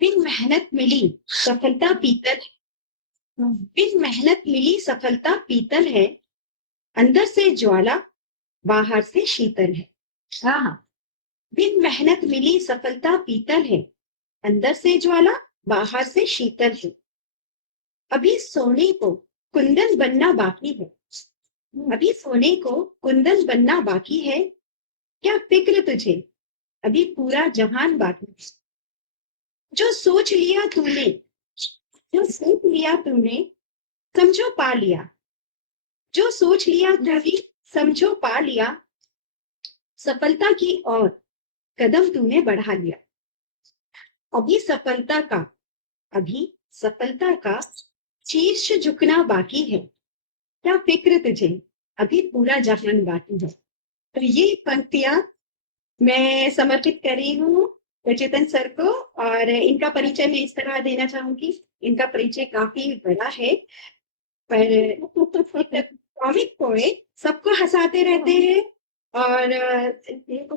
बिन मेहनत मिली सफलता पीतल है। बिन मेहनत मिली सफलता पीतल है। अंदर से ज्वाला बाहर से शीतल है। हाँ, बिन मेहनत मिली सफलता पीतल है। अंदर से ज्वाला बाहर से शीतल है। अभी सोने को कुंदन बनना बाकी है। अभी सोने को कुंदन बनना बाकी है। क्या फिक्र तुझे, अभी पूरा जहान बाकी है। जो सोच लिया तूने, जो सोच लिया तूने, समझो पा लिया। जो सोच लिया तूने, समझो पा लिया। सफलता की ओर कदम तूने बढ़ा लिया। अभी सफलता का, अभी सफलता का शीर्ष झुकना बाकी है। क्या फिक्र तुझे, अभी पूरा जहान बाकी है। तो ये पंक्तियां मैं समर्पित कर रही हूँ चेतन सर को, और इनका परिचय मैं इस तरह देना चाहूंगी। इनका परिचय काफी बड़ा है, पर कॉमिक पोएट सबको हंसाते रहते हैं, और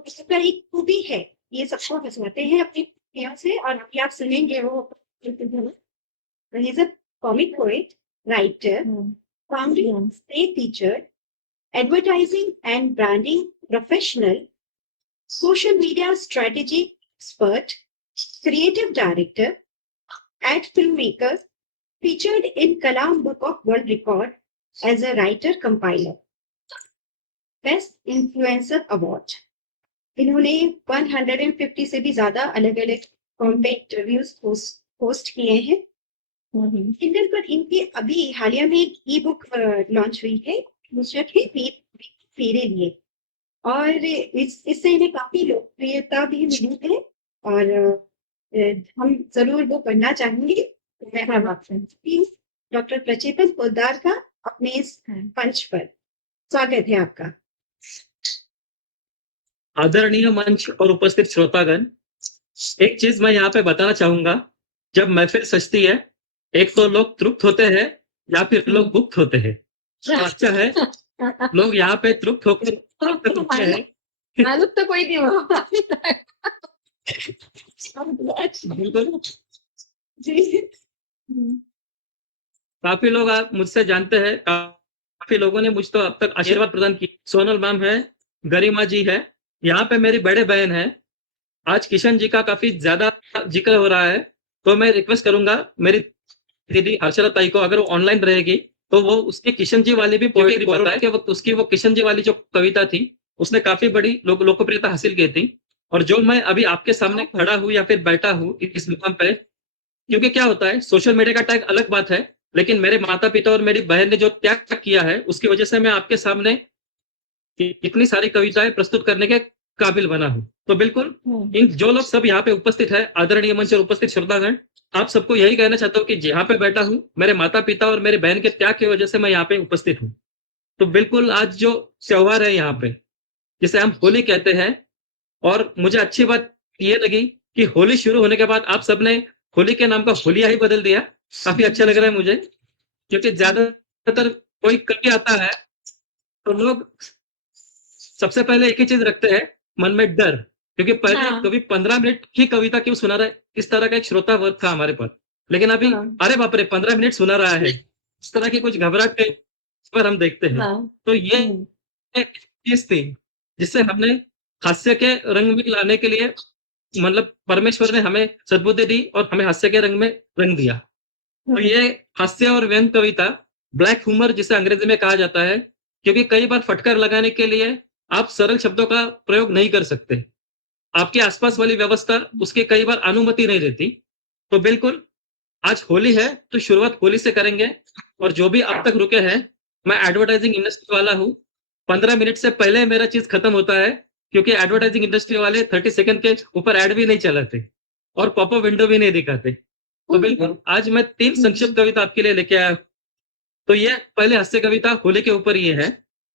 इसका एक खूबी है, ये सबको हंसाते हैं अपनी पंक्तियों से, और अभी आप सुनेंगे वो। He is a comic poet, writer, founding state teacher, advertising and branding professional, social media strategy expert, creative director, ad filmmaker, featured in Kalam Book of World Record as a writer compiler. Best Influencer Award. इन्होंने 150 से भी ज्यादा अलग अलग content reviews post किए हैं। Kindle पर इनकी अभी हालिया में एक ई बुक लॉन्च हुई है, फेरे लिए, और इससे इन्हें काफी लोकप्रियता भी मिली है, और हम जरूर वो पढ़ना चाहेंगे। मैं डॉक्टर प्रचेतन पोद्दार का अपने इस मंच पर स्वागत है आपका। आदरणीय मंच और उपस्थित श्रोतागण, एक चीज मैं यहाँ पे बताना चाहूंगा। जब महफिल सजती है, एक तो लोग तृप्त होते हैं या फिर लोग मुक्त होते हैं। तो अच्छा है, लोग यहाँ पे तृप्त होकर रुके हैं। मालूम तो कोई नहीं हुआ। बिल्कुल, जी। काफी लोग आप मुझसे जानते हैं, काफी लोगों ने मुझ तो अब तक आशीर्वाद प्रदान किया। सोनल मैम है, गरिमा जी है, यहाँ पे मेरी बड़े बहन है। आज किशन जी का काफी ज्यादा जिक्र हो रहा है, तो मैं रिक्वेस्ट करूंगा मेरी दीदी हर्षला ताई को, अगर वो ऑनलाइन रहेगी तो वो उसकी किशन जी वाली भी पोएट्री बताए कि वक्त उसकी वो किशन जी वाली जो कविता थी उसने काफी बड़ी लोकप्रियता हासिल की थी। और जो मैं अभी आपके सामने खड़ा हूँ या फिर बैठा हूँ इस मुकाम पे, क्योंकि क्या होता है, सोशल मीडिया का टैग अलग बात है, लेकिन मेरे माता पिता और मेरी बहन ने जो त्याग किया है उसकी वजह से मैं आपके सामने इतनी सारी कविताएं प्रस्तुत करने के काबिल बना हूं। तो बिल्कुल इन जो लोग सब यहाँ पे उपस्थित है, आदरणीय मंच और उपस्थित श्रोतागण, आप सबको यही कहना चाहता हूँ कि यहाँ पे बैठा हूँ मेरे माता पिता और मेरे बहन के त्याग की वजह से मैं यहाँ पे उपस्थित हूँ। तो बिल्कुल आज जो त्योहार है यहाँ पे, जिसे हम होली कहते हैं, और मुझे अच्छी बात ये लगी कि होली शुरू होने के बाद आप सबने होली के नाम का होलिया ही बदल दिया। काफी अच्छा लग रहा है मुझे, क्योंकि ज्यादातर कोई कवि आता है तो लोग सबसे पहले एक ही चीज रखते हैं मन में, डर, क्योंकि पहले कभी 15 मिनट की कविता क्यों सुना रहा है, इस तरह का एक श्रोता वर्ग था हमारे पास। लेकिन अभी अरे बाप रे 15 मिनट सुना रहा है, इस तरह की कुछ घबराहट पर हम देखते हैं। तो ये एक चीज थी जिससे हमने हास्य के रंग में लाने के लिए, मतलब परमेश्वर ने हमें सद्बुद्धि दी और हमें हास्य के रंग में रंग दिया। तो ये हास्य और व्यंग कविता, ब्लैक ह्यूमर जिसे अंग्रेजी में कहा जाता है, क्योंकि कई बार फटकार लगाने के लिए आप सरल शब्दों का प्रयोग नहीं कर सकते, आपके आसपास वाली व्यवस्था उसकी कई बार अनुमति नहीं देती। तो बिल्कुल आज होली है तो शुरुआत होली से करेंगे, और जो भी अब तक रुके हैं, मैं एडवर्टाइजिंग इंडस्ट्री वाला हूँ, 15 मिनट से पहले मेरा चीज खत्म होता है, क्योंकि एडवर्टाइजिंग इंडस्ट्री वाले 30 सेकंड के ऊपर एड भी नहीं चलाते और पॉपअप विंडो भी नहीं दिखाते। तो बिल्कुल आज मैं 3 संक्षिप्त कविता आपके लिए लेके आया। तो ये पहले हास्य कविता होली के ऊपर ये है।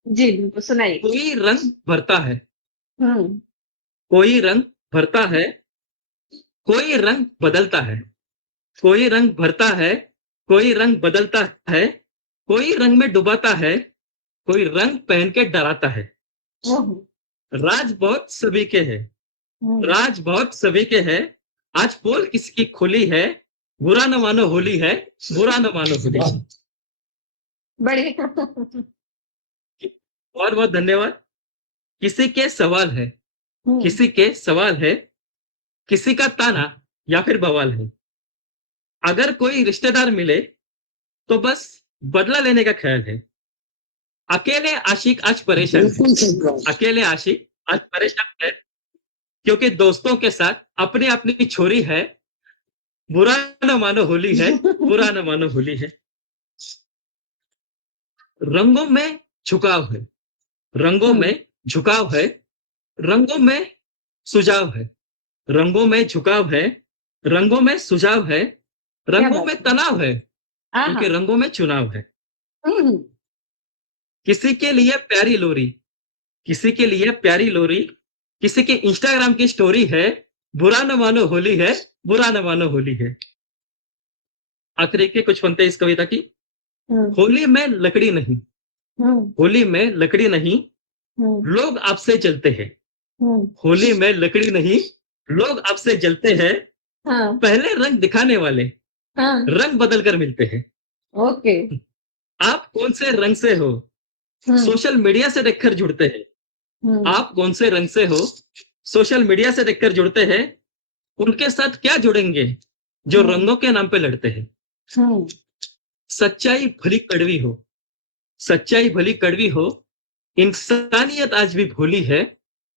जी बिल्कुल, सुनाइए। कोई रंग भरता है, कोई रंग भरता है, कोई रंग बदलता है, कोई रंग भरता है, कोई रंग बदलता है, कोई रंग में डुबाता है, कोई रंग पहन के डराता है। राज बहुत सभी के है, राज बहुत सभी के है, आज पोल किसकी खुली है, बुरा न मानो होली है, बुरा न मानो होली है। बढ़िया। बहुत बहुत धन्यवाद। किसी के सवाल है, किसी के सवाल है, किसी का ताना या फिर बवाल है। अगर कोई रिश्तेदार मिले तो बस बदला लेने का ख्याल है। अकेले आशिक आज परेशान है, बिल्कुल सही बात। अकेले आशिक आज परेशान है, क्योंकि दोस्तों के साथ अपनी अपनी छोरी है। बुरा न मानो होली है, बुरा न मानो होली है। रंगों में झुकाव है, रंगों में झुकाव है, रंगों में सुझाव है, रंगों में झुकाव है, रंगों में सुझाव है, रंगों में तनाव है, क्योंकि रंगों में चुनाव है। किसी के लिए प्यारी लोरी, किसी के लिए प्यारी लोरी, किसी के इंस्टाग्राम की स्टोरी है। बुरा न मानो होली है, बुरा न मानो होली है। आखिरी के कुछ पंक्ति इस कविता की। होली में लकड़ी नहीं, होली में लकड़ी नहीं, लोग आपसे जलते हैं। होली में लकड़ी नहीं, लोग आपसे जलते हैं। पहले रंग दिखाने वाले रंग बदल कर मिलते हैं। ओके। आप कौन से रंग से हो, सोशल मीडिया से देखकर जुड़ते हैं। आप कौन से रंग से हो, सोशल मीडिया से देखकर जुड़ते हैं। उनके साथ क्या जुड़ेंगे जो रंगों के नाम पे लड़ते हैं। सच्चाई भली कड़वी हो, सच्चाई भली कड़वी हो, इंसानियत आज भी भोली है।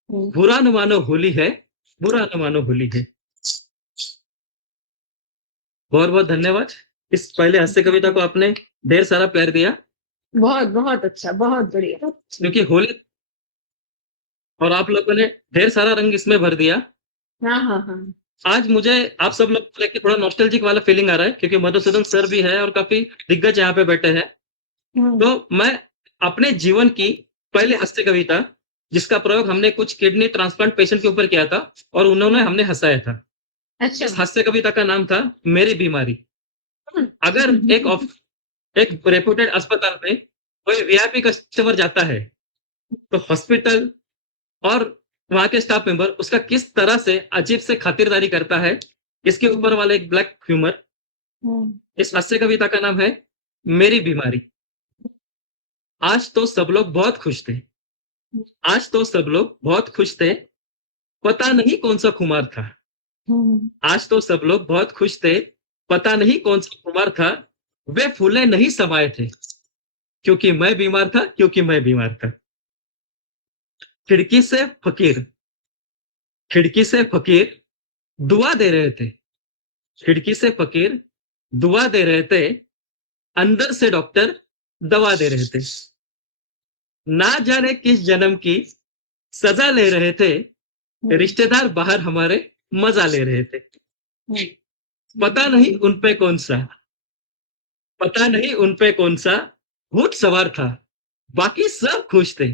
बुरा न मानो होली है, बुरा न मानो होली है। बहुत बहुत धन्यवाद। इस पहले हास्य कविता को आपने ढेर सारा प्यार दिया, बहुत बहुत अच्छा, बहुत बढ़िया। क्योंकि होली और आप लोगों ने ढेर सारा रंग इसमें भर दिया। हाँ। आज मुझे आप सब लोग को लेके थोड़ा नॉस्टैल्जिक वाला फीलिंग आ रहा है, क्योंकि मधुसूदन सर भी है और काफी दिग्गज यहाँ पे बैठे हैं। तो मैं अपने जीवन की पहली हास्य कविता, जिसका प्रयोग हमने कुछ किडनी ट्रांसप्लांट पेशेंट के ऊपर किया था और उन्होंने हमने हंसाया था। अच्छा। इस हास्य कविता का नाम था मेरी बीमारी। अगर एक रेप्यूटेड अस्पताल में कोई वीआईपी कस्टमर जाता है तो हॉस्पिटल और वहां के स्टाफ मेंबर उसका किस तरह से अजीब से खातिरदारी करता है, इसके ऊपर वाला एक ब्लैक ह्यूमर। इस हास्य कविता का नाम है मेरी बीमारी। आज तो सब लोग बहुत खुश थे, आज तो सब लोग बहुत खुश थे, पता नहीं कौन सा खुमार था। आज तो सब लोग बहुत खुश थे, पता नहीं कौन सा खुमार था। वे फूले नहीं समाये थे, क्योंकि मैं बीमार था, क्योंकि मैं बीमार था। खिड़की से फकीर, खिड़की से फकीर दुआ दे रहे थे, खिड़की से फकीर दुआ दे रहे थे, अंदर से डॉक्टर दवा दे रहे थे। ना जाने किस जन्म की सजा ले रहे थे, रिश्तेदार बाहर हमारे मजा ले रहे थे। पता नहीं उन पे कौन सा, पता नहीं उन पे कौन सा भूत सवार था, बाकी सब खुश थे,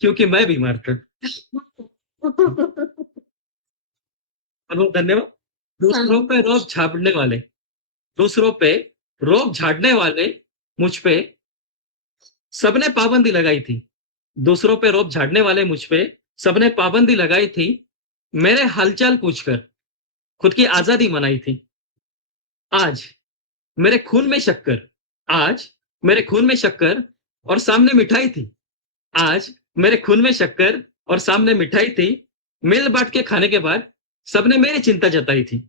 क्योंकि मैं बीमार था। बहुत धन्यवाद। दूसरों पे रोब झाड़ने वाले, दूसरों पे रोब झाड़ने वाले मुझ पे सबने पाबंदी लगाई थी। दूसरों पे रोब झाड़ने वाले मुझ पे सबने पाबंदी लगाई थी। मेरे हालचाल पूछकर खुद की आजादी मनाई थी। आज मेरे खून में शक्कर, आज मेरे खून में शक्कर और सामने मिठाई थी। आज मेरे खून में शक्कर और सामने मिठाई थी। मिल बांट के खाने के बाद सबने मेरी चिंता जताई थी।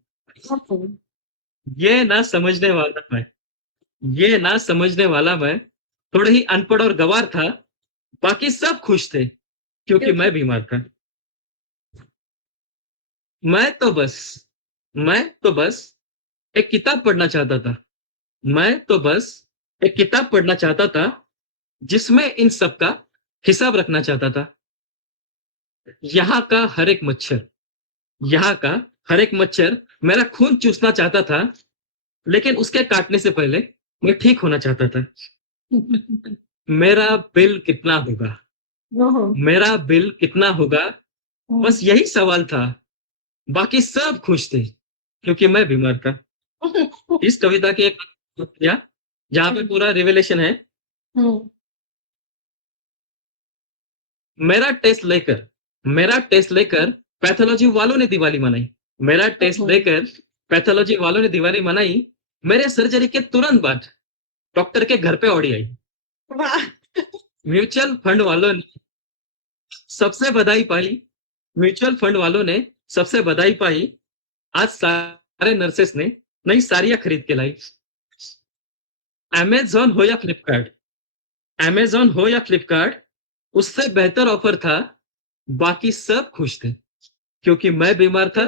ये ना समझने वाला मैं, ये ना समझने वाला मैं थोड़े ही अनपढ़ और गवार था, बाकी सब खुश थे, क्योंकि मैं बीमार था। मैं तो बस एक किताब पढ़ना चाहता था। मैं तो बस एक किताब पढ़ना चाहता था, जिसमें इन सब का हिसाब रखना चाहता था। यहाँ का हर एक मच्छर, यहाँ का हर एक मच्छर मेरा खून चूसना चाहता था, लेकिन उसके काटने से पहले मैं ठीक होना चाहता था। मेरा बिल कितना होगा, मेरा बिल कितना होगा, बस यही सवाल था, बाकी सब खुश थे, क्योंकि मैं बीमार था। इस कविता की एक किया जहां पे पूरा रिवेलेशन है। मेरा टेस्ट लेकर पैथोलॉजी वालों ने दिवाली मनाई। मेरा टेस्ट देकर पैथोलॉजी वालों ने दीवानी मनाई। मेरे सर्जरी के तुरंत बाद डॉक्टर के घर पे ऑडी आई। वाह म्यूचुअल फंड वालों ने सबसे बधाई पाई। म्यूचुअल फंड वालों ने सबसे बधाई पाई। आज सारे नर्सेस ने नई साड़ियां खरीद के लाई। अमेज़न हो या फ्लिपकार्ट, अमेज़न हो या फ्लिपकार्ट, उससे बेहतर ऑफर था। बाकी सब खुश थे क्योंकि मैं बीमार था।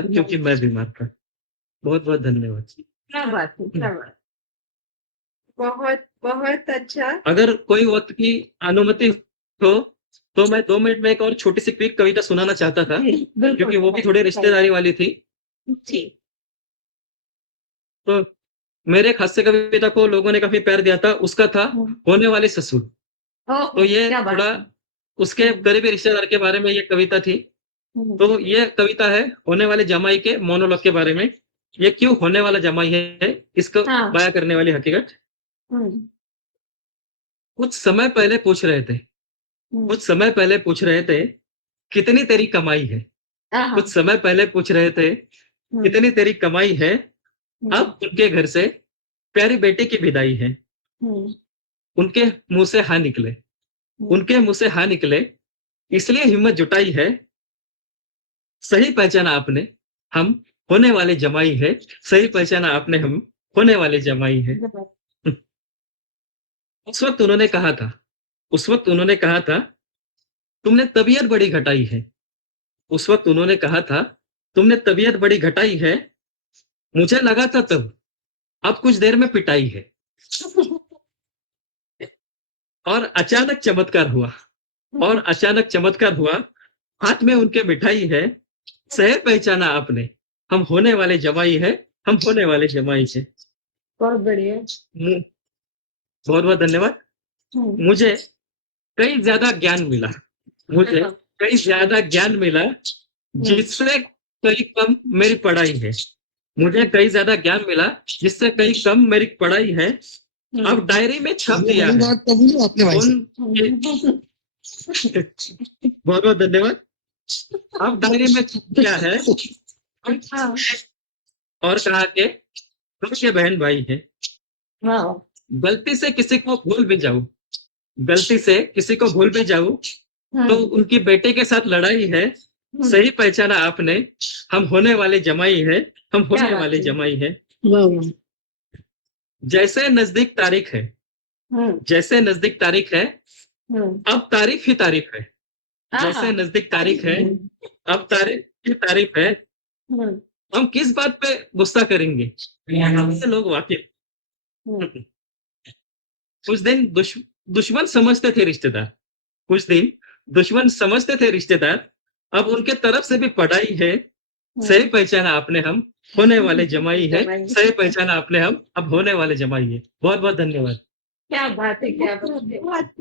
बहुत-बहुत धन्यवाद। क्या बात है, क्या बात। बहुत बहुत अच्छा। अगर कोई वक्त की अनुमति हो तो मैं 2 मिनट में एक और छोटी सी क्विक कविता सुनाना चाहता था बिल्कुल क्योंकि वो भी थोड़ी रिश्तेदारी वाली थी। जी तो मेरे एक हास्य कविता को लोगों ने काफी प्यार दिया था। उसका था होने वाले ससुर। तो ये क्या बात थोड़ा है। उसके करीबी रिश्तेदार के बारे में ये कविता थी। तो ये कविता है होने वाले जमाई के मोनोलॉग के बारे में। ये क्यों होने वाला जमाई है, इसको हाँ। बयां करने वाली हकीकत। हम्म, कुछ समय पहले पूछ रहे थे, कुछ समय पहले पूछ रहे थे, कितनी तेरी कमाई है। आहा, कुछ समय पहले पूछ रहे थे, कितनी तेरी कमाई है। अब उनके घर से प्यारी बेटी की विदाई है। उनके मुंह से हाँ निकले, उनके मुंह से हाँ निकले, इसलिए हिम्मत जुटाई है। सही पहचाना आपने, हम होने वाले जमाई है। सही पहचाना आपने, हम होने वाले जमाई है। उस वक्त उन्होंने कहा था, उस वक्त उन्होंने कहा था, तुमने तबीयत बड़ी घटाई है। उस वक्त उन्होंने कहा था, तुमने तबीयत बड़ी घटाई है। मुझे लगा था तब, अब कुछ देर में पिटाई है। और अचानक चमत्कार हुआ, और अचानक चमत्कार हुआ। हाथ में उनके मिठाई है। सही पहचाना आपने, हम होने वाले जमाई है। हम होने वाले जमाई है। बहुत बढ़िया। बहुत बहुत धन्यवाद। मुझे कई ज्यादा ज्ञान मिला, मुझे कई ज्यादा ज्ञान मिला जिससे कई कम मेरी पढ़ाई है। मुझे कई ज्यादा ज्ञान मिला जिससे कई कम मेरी पढ़ाई है। अब डायरी में छप दिया है बहुत बहुत धन्यवाद। अब डायरी में छप दिया है और कहा के बहन भाई है। गलती से किसी को भूल भी जाऊं, गलती से किसी को भूल भी जाऊं तो उनकी बेटे के साथ लड़ाई है। सही पहचाना आपने, हम होने वाले जमाई है। हम होने वाले जमाई है। जैसे नजदीक तारीख है, जैसे नजदीक तारीख है, अब तारीफ ही तारीफ है। जैसे नजदीक तारीख है, अब तारीफ ही तारीफ है। हम किस बात पे गुस्सा करेंगे, ये लोग वाकिफ। कुछ दिन दुश्मन समझते थे रिश्तेदार, कुछ दिन दुश्मन समझते थे रिश्तेदार। अब उनके तरफ से भी पढ़ाई है। सही पहचाना आपने, हम होने वाले जमाई है। सही पहचाना आपने, हम अब होने वाले जमाई है। बहुत बहुत धन्यवाद। क्या बात है, क्या बात है।